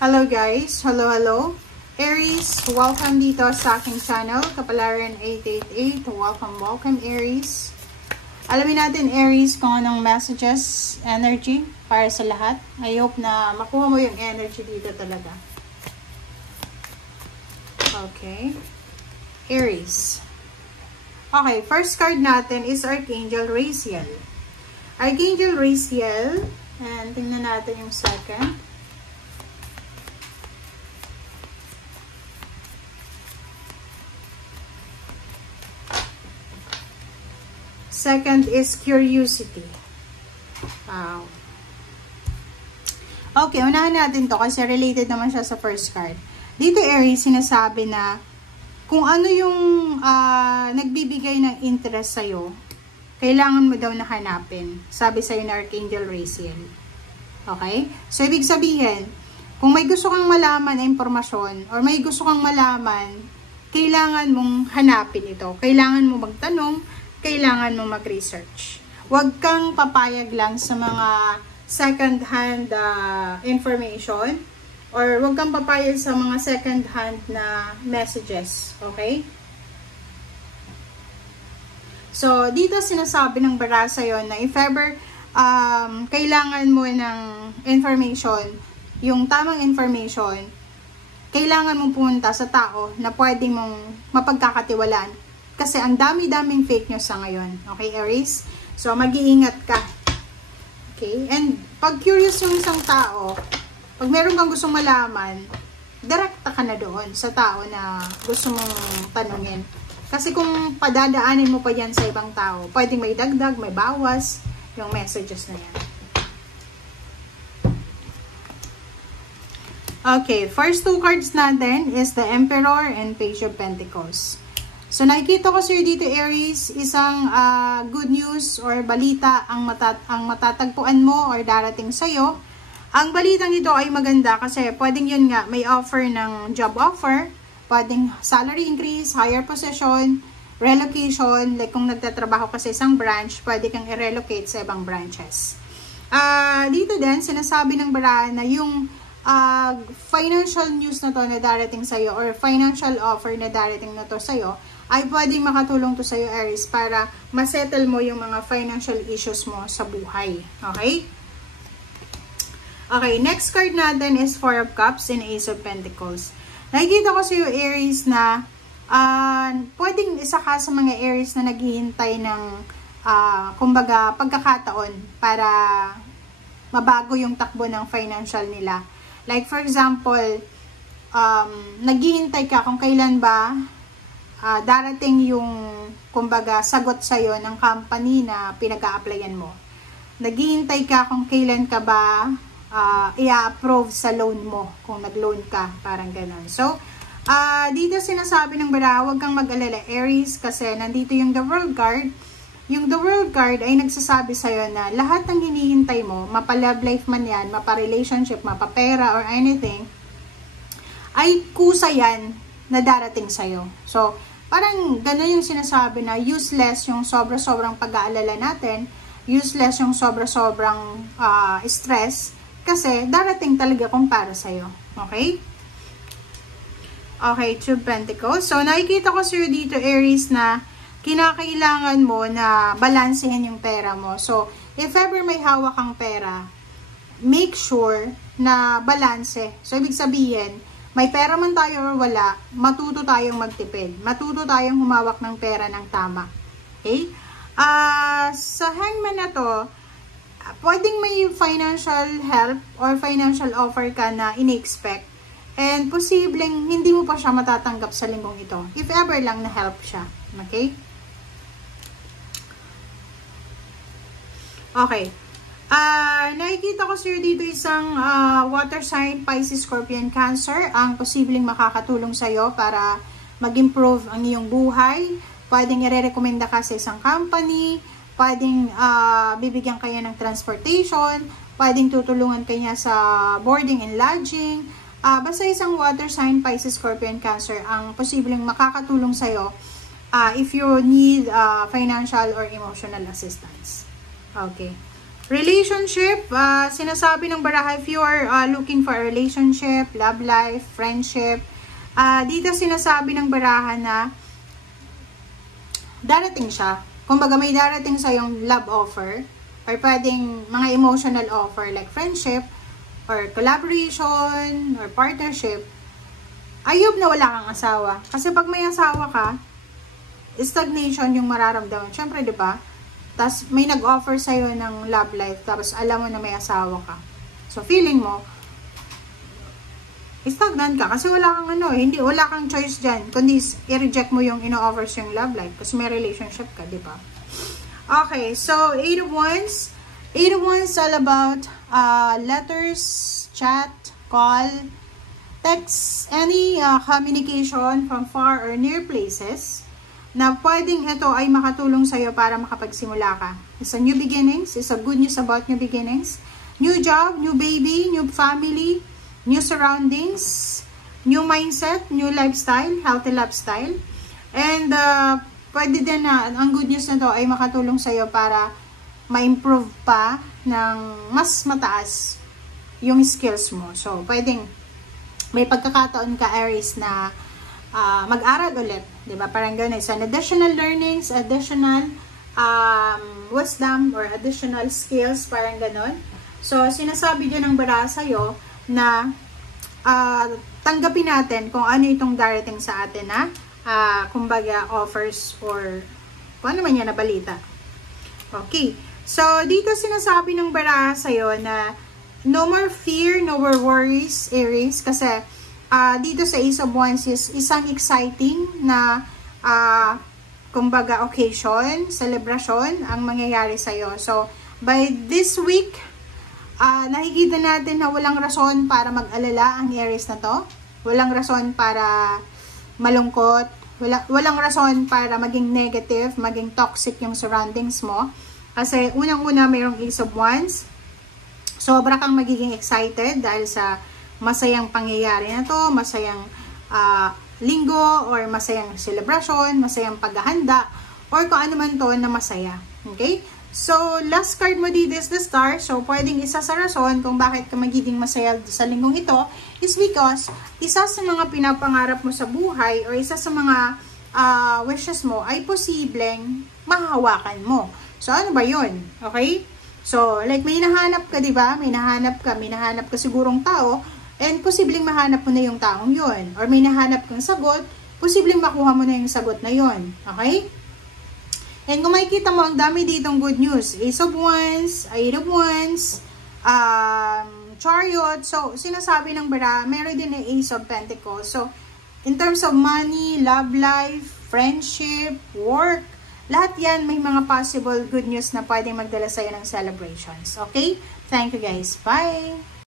Hello guys! Hello! Aries, welcome dito sa aking channel, Kapalaran 888. Welcome Aries. Alamin natin Aries kung anong messages, energy para sa lahat. I hope na makuha mo yung energy dito talaga. Okay. Aries. Okay, first card natin is Archangel Raziel. Archangel Raziel. And tingnan natin yung second. Second is curiosity. Wow. Okay, unahan natin to kasi related naman siya sa first card. Dito Aries, sinasabi na kung ano yung nagbibigay ng interest sa'yo, kailangan mo daw na hanapin. Sabi sa'yo na Archangel Raziel. Okay? So, ibig sabihin, kung may gusto kang malaman na impormasyon or may gusto kang malaman, kailangan mong hanapin ito. Kailangan mo magtanong, kailangan mo mag-research. Huwag kang papayag lang sa mga second-hand information or huwag kang papayag sa mga second-hand na messages. Okay? So, dito sinasabi ng bara sa'yo na if ever kailangan mo ng information, yung tamang information, kailangan mong pumunta sa tao na pwede mong mapagkakatiwalaan. Kasi ang dami-daming fake news sa ngayon. Okay, Aries? So, mag-iingat ka. Okay? And, pag curious yung isang tao, pag meron kang gustong malaman, direkta ka na doon sa tao na gusto mong tanungin. Kasi kung padadaanin mo pa yan sa ibang tao, pwedeng may dagdag, may bawas, yung messages na yan. Okay, first two cards natin is the Emperor and Page of Pentacles. So, nakikita ko sa'yo dito, Aries, isang good news or balita ang matatagpuan mo or darating sa'yo. Ang balitang ito ay maganda kasi pwedeng yun nga, may offer ng job offer, pwedeng salary increase, higher position, relocation, like kung nagtatrabaho ka sa isang branch, pwede kang i-relocate sa ibang branches. Dito din, sinasabi ng barahan na yung financial news na to na darating sa'yo or financial offer na darating na to sa'yo, ay pwedeng makatulong to sa'yo, Aries, para masettle mo yung mga financial issues mo sa buhay. Okay? Okay, next card natin is Four of Cups and Ace of Pentacles. Nakikita ko sa'yo, Aries, na pwedeng isa ka sa mga Aries na naghihintay ng kumbaga, pagkakataon para mabago yung takbo ng financial nila. Like, for example, naghihintay ka kung kailan ba darating yung, kumbaga, sagot sa'yo ng company na pinag-a-applyan mo. Naghihintay ka kung kailan ka ba i-approve sa loan mo, kung nag-loan ka, parang ganun. So, dito sinasabi ng bara, huwag kang mag-alala, Aries, kasi nandito yung The World Card. Yung The World Card ay nagsasabi sa'yo na lahat ng hinihintay mo, mapa-love life man yan, mapa-relationship, mapa-pera, or anything, ay kusa yan na darating sa'yo. So, parang gano'n yung sinasabi na useless yung sobra-sobrang pag-aalala natin, useless yung sobra-sobrang stress, kasi darating talaga kung para sa'yo. Okay? Okay, Two of Pentacles. So, nakikita ko sa'yo dito, Aries, na kinakailangan mo na balansehin yung pera mo. So, if ever may hawak kang pera, make sure na balanse. So, ibig sabihin, may pera man tayo or wala, matuto tayong magtipid. Matuto tayong humawak ng pera ng tama. Okay? Sa Hangman na to, pwedeng may financial help or financial offer ka na ini-expect. And posibleng hindi mo pa siya matatanggap sa linggong ito. If ever lang na help siya. Okay? Okay. Nakikita ko sir dito isang water sign, Pisces, Scorpion, Cancer, ang posibleng makakatulong sa'yo para mag-improve ang iyong buhay. Pwedeng i-recommenda ka sa isang company, pwedeng bibigyan kanya ng transportation, pwedeng tutulungan kanya sa boarding and lodging. Basta isang water sign, Pisces, Scorpion, Cancer, ang posibleng makakatulong sa'yo if you need financial or emotional assistance. Okay. Relationship, sinasabi ng baraha, if you are looking for a relationship, love life, friendship, dito sinasabi ng baraha na darating siya. Kumbaga may darating sa yung love offer or pwedeng mga emotional offer like friendship or collaboration or partnership. Ayub na wala kang asawa. Kasi pag may asawa ka, stagnation yung mararamdaman. Siyempre, di ba? Tapos may nag-offer sa'yo ng love life, tapos alam mo na may asawa ka. So, feeling mo, stagnant ka. Kasi wala kang wala kang choice dyan. Kundi, i-reject mo yung ino-offer yung love life. Kasi may relationship ka, di ba? Okay, so, 8 of Wands. 8 of Wands all about letters, chat, call, text, any communication from far or near places na pwedeng ito ay makatulong sa'yo para makapagsimula ka. It's a new beginnings. It's a good news about new beginnings. New job, new baby, new family, new surroundings, new mindset, new lifestyle, healthy lifestyle. And pwede din na, ang good news na to ay makatulong sa'yo para ma-improve pa ng mas mataas yung skills mo. So, pwedeng may pagkakataon ka, Aries, na mag-aral ulit, di ba? Parang gano'n. So, additional learnings, additional wisdom, or additional skills, parang gano'n. So, sinasabi din ng baraha sa'yo na tanggapin natin kung ano itong darating sa atin na kumbaga offers or kung ano man yan na balita. Okay. So, dito sinasabi ng baraha sa'yo na no more fear, no more worries, Aries, kasi dito sa Ace of Wands is isang exciting na kumbaga occasion, celebration ang mangyayari sa'yo. So, by this week, nakikita natin na walang rason para mag-alala ang Aries na to. Walang rason para malungkot. Walang rason para maging negative, maging toxic yung surroundings mo. Kasi unang-una mayroong Ace of Wands. Sobra kang magiging excited dahil sa masayang pangyayari na to, masayang linggo, or masayang celebration, masayang paghahanda, or kung ano man to na masaya. Okay? So, last card mo dito is the Star. So, pwedeng isa sa rason kung bakit ka magiging masaya sa linggong ito is because isa sa mga pinapangarap mo sa buhay or isa sa mga wishes mo ay posibleng mahahawakan mo. So, ano ba yun? Okay? So, like may nahanap ka, di ba? May nahanap ka sigurong tao, and posibleng mahanap mo na yung taong yun. Or may nahanap kang sagot, posibleng makuha mo na yung sagot na yun. Okay? And kung makikita mo, ang dami ditong good news. Ace of Wands, Eight of Wands, Chariot. So, sinasabi ng baraha, meron din ang Ace of Pentacles. So, in terms of money, love life, friendship, work, lahat yan may mga possible good news na pwedeng magdala sa'yo ng celebrations. Okay? Thank you guys. Bye!